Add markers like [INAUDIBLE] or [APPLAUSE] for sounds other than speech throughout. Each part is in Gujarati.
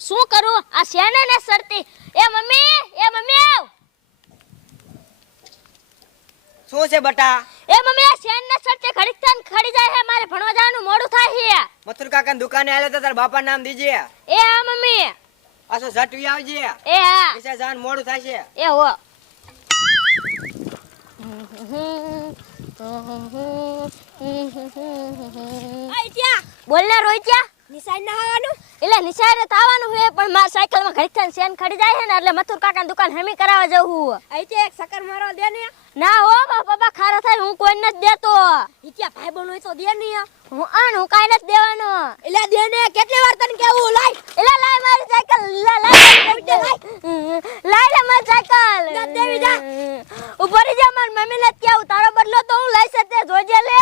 શું કરું? આ શેને ને સરતી? એ મમ્મી એ મમ્મી આવ. શું છે બટા? એ મમ્મી આ શેન ને સરતે ખડી થાન ખડી જાય હે મારે ભણવા જવાનું મોડું થાય મથુર કાકા દુકાને આલે તો તાર બાપા નામ દીજે. એ હા મમ્મી. આસો ઝટવી આવજે? એ હા પૈસા જવાનું મોડું થાશે એ હો. [LAUGHS] બોલ ને રોહિત્યા નિશાળ ના આવવાનું એટલે નિશાળે થવાનું છે પણ મારા સાયકલમાં ઘડી થાન સેન ખડી જાય છે ને એટલે મથુર કાકાની દુકાન હમી કરાવવા જવું અહીંથી એક સકર મારો દે ને. ના હો પપ્પા ખારા થાય હું કોઈ નથી દેતો. ઈત્યા ભાઈ બહેન હોય તો દે ને. હું આણ હું કાંઈ નથી દેવાનો. એટલે દે ને કેટલી વાર તને કેવું લાય. એટલે લાય મારી સાયકલ લાય લાય. લે મારી સાયકલ. ના દેવી જા. રહી જા મારી મમ્મી ને કેવું તારો બદલો તો હું લઈ શકતે જોજે લે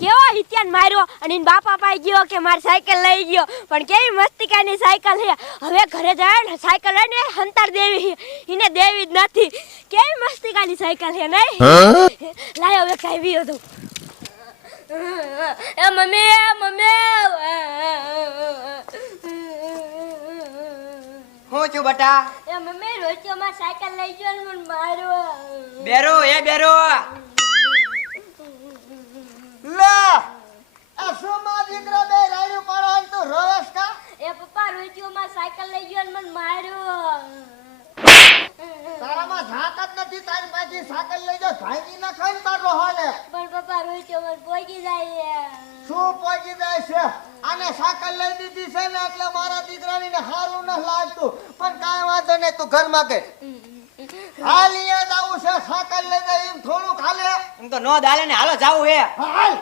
કેવો હિત્યાન માર્યો અને એન બાપા પાઈ ગયો કે મારી સાયકલ લઈ ગયો. પણ કેવી મસ્તિકાની સાયકલ છે. હવે ઘરે જાય ને સાયકલ લઈને હંતાર દેવી એને દેવી જ નથી. કેવી મસ્તિકાની સાયકલ છે નહીં? લાય હવે કાઢી હતું એ મમ્મી એ મમ્મી હું છું બટા? એ મમ્મી રોજમાં સાયકલ લઈ ગયો ને મને મારો બેરો એ બેરો. લે! આ શું માં દીકરો બે રાડ્યું પાડો અને તું રોવેશ કા? એ પપ્પા રોજ મારી સાયકલ લઈ ગયો ને મને માર્યો. તારામાં ઝાક જ નથી તારી પાછી સાકલ લઈ જાવ ભાંગી ના ખાઈ તારો હાલે. પણ પપ્પા રોજ મને પોગી જાય શું પહોંચી જાય છે? આને સાકલ લઈ દીધી છે ને એટલે મારા દીકરાની ને હારું ન લાગતું. પણ કાંઈ વાંધો નહીં તું ઘરમાં કે હાલ અહીંયા જ આવું છે સાકલ લઈ જાય એમ થોડુંક હાલે. એમ તો નો દાલે ને હાલો જાવું હે હાલ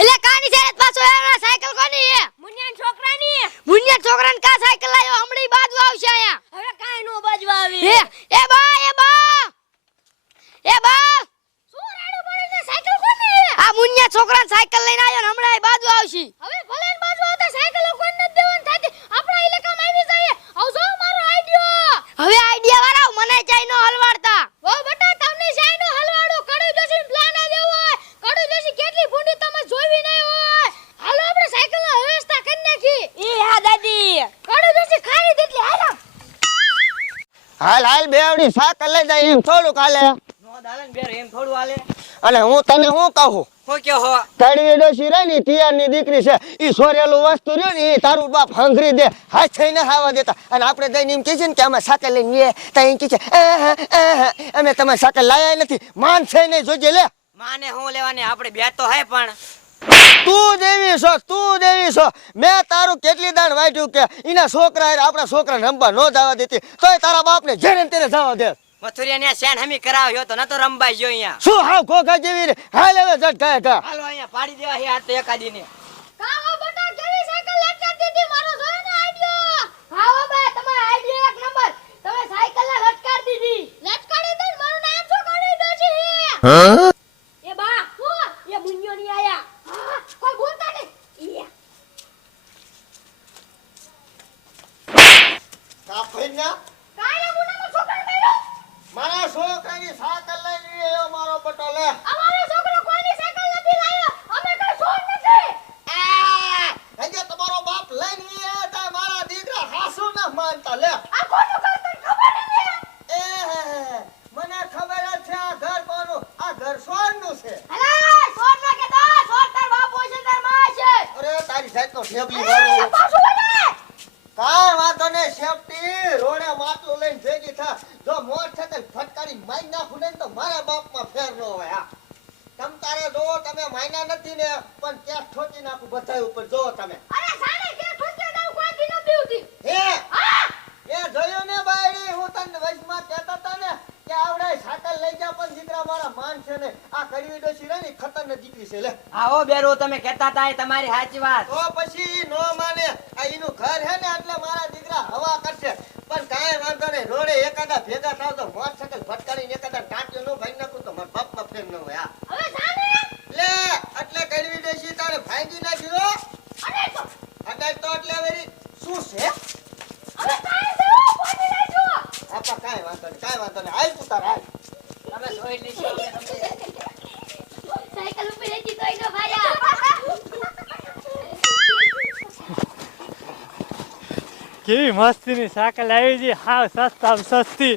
એટલે કાની છે પાછો સાયકલ કોની હે મુનિયાન છોકરાની. મુનિયા છોકરાને કા સાયકલ લાવ્યો? હમણાં બાજુ આવશે અહીંયા. હવે કાંઈ નો બાજવા આવી. એ બા એ બા. એ બા. શું રાડું પડે સાયકલ કોની આ મુનિયા છોકરાને સાયકલ લઈને આવ્યો ને હમણાં બાજુ આવશે. હવે ભલે ને બાજુ આવતા સાયકલો કોઈ નથી દેવાની થાતી આપણા ઇલાકામાં આવી જાય આવ જો મારો આઈડિયો હવે આઈડિયા વાળા મને ચાઈ નો હલવાડતા ઓ બટા તમને શાયનો હલવાડો કડુ જોશી પ્લાન આ દેવો હોય કડુ જોશી કેટલી ફૂંડી તમે જોવી નહીં હોય હાલો આપણે સાયકલનો વ્યવસ્થા કરી નાખી ઈ હા દાદી કડુ જોશી ખાઈ તેટલી હાલો હાલ બેવડી શાક લઈ જાય એમ થોડુંક હાલે. નો ને થોડું હાલે. અને હું તને શું કહું? તળવી ડોસી રહી દીકરી છે. ઈ સોરેલું વસ્તુ રહ્યું ને એ તારું બાપ હંગરી દે. હાથ થઈને ખાવા દેતા. અને આપણે જઈને એમ કહે ને કે અમે સાકલ લઈને ઈએ તો એમ કહે છે "આહા, આહા, અમે તમે સાકલ લાયા નથી. માન છે જોજે લે. માને હું લેવાની? આપણે બે તો હે પણ. તું દેવી છો તું દેવી છો. મેં તારું કેટલી દાણ વાટ્યું કે એના છોકરા આપણા છોકરા રમવા ન જવા દેતી તોય તારા બાપને જેને તેને જવા દે. મથુરિયા ને શેન હમી કરાવ્યો તો ન તો રમવા ગયો અહીંયા. શું હાવ ખોખા જેવી રે? હાલ હવે જટ ગાય કા હાલો અહીંયા પાડી દેવા હે આ તો એકાદી ને કાવો બટા કેવી સાયકલ લટકાવી દીધી મારો જોયો ને આઈડિયો. હાવો બા તમારો આઈડિયો એક નંબર. તમે સાયકલ ને દીધી. લટકાવી દે મારું નામ શું કાઢી દો છે? એ બા હું એ મુન્યો ની આયા હા કોઈ બોલતા નહીં ઈયા કા ફઈના કાયા મુનાનો છોકરો મેરો મારા છોકરાની સાકલ લઈને આવ્યો મારો બટો લે અમારો છોકરો કોઈની સાયકલ નથી લાયો અમે કઈ છોડ નથી આ હજે તમારો બાપ લઈને આવ્યા તા મારા દીકરા હાસુ ના માનતા લે આ કોનું ઘર તને ખબર નથી એ મને ખબર જ છે આ ઘર કોનું આ ઘર સોરનું છે અલા છોડ ના કે દો છોડ તાર બાપ હોય છે તારમાં છે અરે તારી સાઈડ નો ઠેબલી એ વાળું પાછું બોલે કાંઈ વાંધો નહીં સેફટી રોડે માટલું લઈને ભેગી થા જો મોટરસાઇકલ ફટકારી મારી નાખું ને તો મારા બાપમાં ફેર ન હોય હા. તમ તારે જો તમે માયના નથી ને પણ કેસ ઠોકી નાખું બધા ઉપર. જો તમે. અરે સાને કે ઠોકે દઉં કોઈ દી ન પીવતી. હે? એ જોયો ને બાયડી? હું તને વચમાં કહેતા તા ને કે આવડે સાકલ લઈ જા પણ દીકરા મારા માન છે ને. આ કડવી ડોસી રહી ને ખતરનાક દીકરી છે લે. આવો બેરો તમે કહેતા તા એ તમારી સાચી વાત. તો પછી નો માને. આ એનું ઘર હે ને એટલે મારા દીકરા હવા કરશે. પણ કાંઈ વાંધો નહીં રોડે એકાદા ભેગા થાવ તો મોટરસાઇકલ ફટકારીને એકાદા ટાંટ્યો વાંધો કાંઈ વાંધો સાયકલ કેવી મસ્તીની સાયકલ આવી છે. હાવ સસ્તા સસ્તી.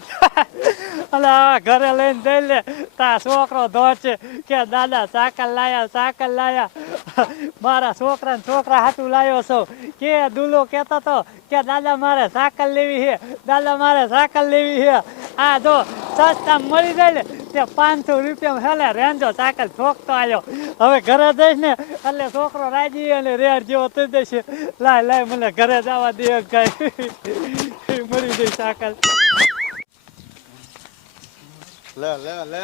અલા ઘરે લઈને જઈ લે. તારા છોકરો ધોર છે કે દાદા સાયકલ લાયા સાયકલ લાયા. [LAUGHS] મારા છોકરા છોકરા હાથું લાવ્યો છો. કે દુલો કહેતો તો કે દાદા મારે સાકલ લેવી છે દાદા મારે સાકલ લેવી છે. આ જો સસ્તા મળી જાય ને તે પાંચસો રૂપિયામાં હેલે રેન્જો સાકલ ઠોકતો આવ્યો હવે ઘરે જઈશ ને એટલે છોકરો રાજી અને રેડ જેવો થઈ જશે. લાય લાય મને ઘરે જવા દે કઈ. [LAUGHS] મળી જઈ સાકલ લે લે લે.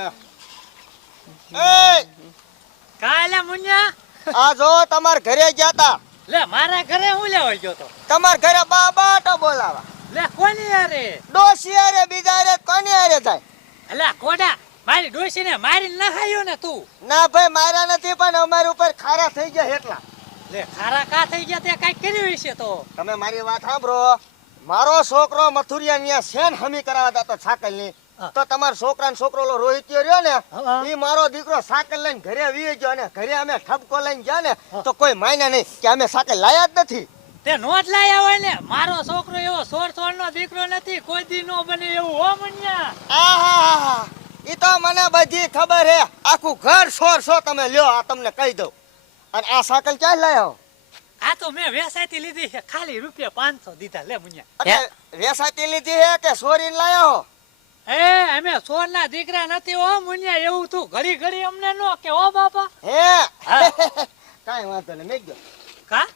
કાલે મુન્યા! આ જો તમાર ઘરે ગયા તા લે મારા ઘરે હું લેવા ગયો તો? તમાર ઘરે બા બાટો બોલાવા. લે કોની યારે ડોશી યારે બીજા રે કોની હારે જાય? અલા કોડા મારી ડોશીને મારી નખાયો ને તું? ના ભાઈ મારા નથી પણ અમારા ઉપર ખારા થઈ ગયા એટલા લે ખારા કા થઈ ગયા તે કઈ કર્યું હશે તો? તમે મારી વાત સાંભળો. મારો છોકરો મથુરિયા ન્યા સેન હમી કરાવતા તો સાકલની હા. તો તમારો છોકરા છોકરો ઓલો રોહિત્યો રહ્યો ને એ મારો દીકરો સાકલ લઈને ઘરે વી ગયો ને ઘરે અમે ઠપકો લઈને ગયા ને તો કોઈ માયના નહીં કે અમે સાકલ લાયા જ નથી. તે નોટ લાયા હોય ને મારો છોકરો એવો સોળ સોળ નો દીકરો નથી કોઈ દી નો બને એવું હો મન્યા. આહાહા. એ તો મને બધી ખબર હે. આખું ઘર સોર સો તમે લ્યો આ તમને કહી દઉં. અને આ સાકલ ક્યાં લાયો આ તો મેં વેસાયતી લીધી છે ખાલી રૂપિયા પાંચસો દીધા લે મુન્યા. વેસાતી લીધી હે કે સોરીને લાયા હો? એ અમે સોર ના દીકરા નથી મુન્યા એવું તું ઘડી ઘડી અમને નો કે હો બાપા? હે હા. વાંધો નહીં મેં ગયો કા?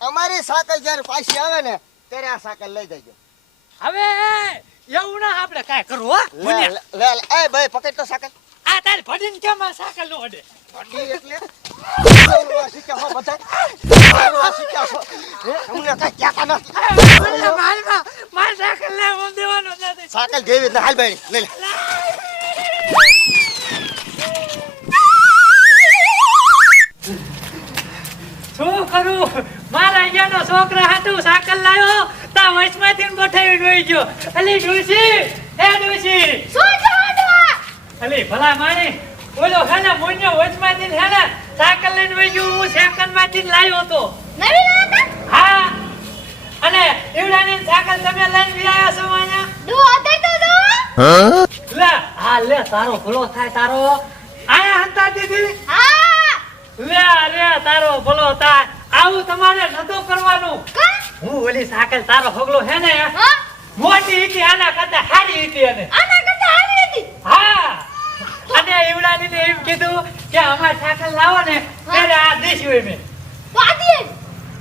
અમારી સાકલ જ્યારે પાછી આવે ને ત્યારે આ સાકલ લઈ જજો. હવે એવું ના આપણે કાંઈ કરવું હો લે લે લે. એ ભાઈ પકડ તો સાકલ. આ તારી ભડીને કેમ આ સાકલ નો અડે? એટલે? શીખ્યા હો બધા? શીખ્યા છો અમને કાંઈ કહેતા નથી મુન્યા, મારમાં માર સાકલ લેવા દેવાનો નથી સાકલ જેવી ને હાલ ભાઈ લઈ લે. શું કરું? મારા અહીંયાનો છોકરા હાથું સાકલ લાવ્યો તા વચમાંથી ગોઠવી ડોઈ ગયો. અલી ડુસી હે ડુસી શું છે હાડવા અલી ભલા માણી ઓલો ખાને મોન્યો વચમાંથી હે ને સાકલ લઈને વઈ ગયો હું સેકન્ડમાંથી લાવ્યો તો નવી લાયા હા અને એવડાની સાકલ તમે લઈને આવ્યા છો અહીંયા? લે હા લે તારો ભલો થાય તારો. આયા હંતા દીધી હા લે તારો ભલો થાય. આવું તમારે નતો કરવાનું. હું ઓલી સાકલ તારો હગલો હે ને? મોટી હતી આના કરતા સારી હતી અને આના કરતા હારી હતી હા. અને એવડાની ને એમ કીધું કે અમાર સાકલ લાવો ને ત્યારે આ દેશું પાડી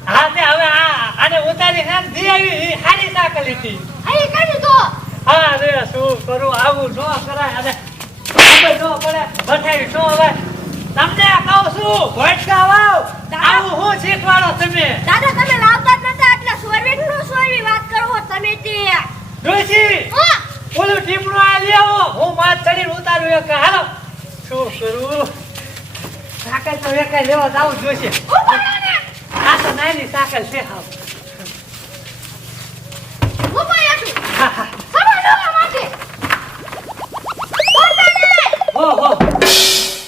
હા તે હવે આ આને ઉતારી ને દી આવી ઈ સારી સાકલ હતી હારી કાઢી તો હા રે શું કરું? આવું ન કરાય. અને ખબર ન પડે. બઠાઈ શું હવે? તમને કહું છું ભટકા વાવ. આવું હું શીખવાડો તમે? દાદા તમે લાવતા જ નતા એટલે સોરવી નું સોરવી વાત કરો તમે તે. ડોશી ઓલું ટીપણું આ લેવો હું. માથ ચડીને ઉતારું એક. હાલો. શું કરું? સાકલ તો એક લેવા જાવ ઉપાડો આ તો નાની સાકલ છે હો.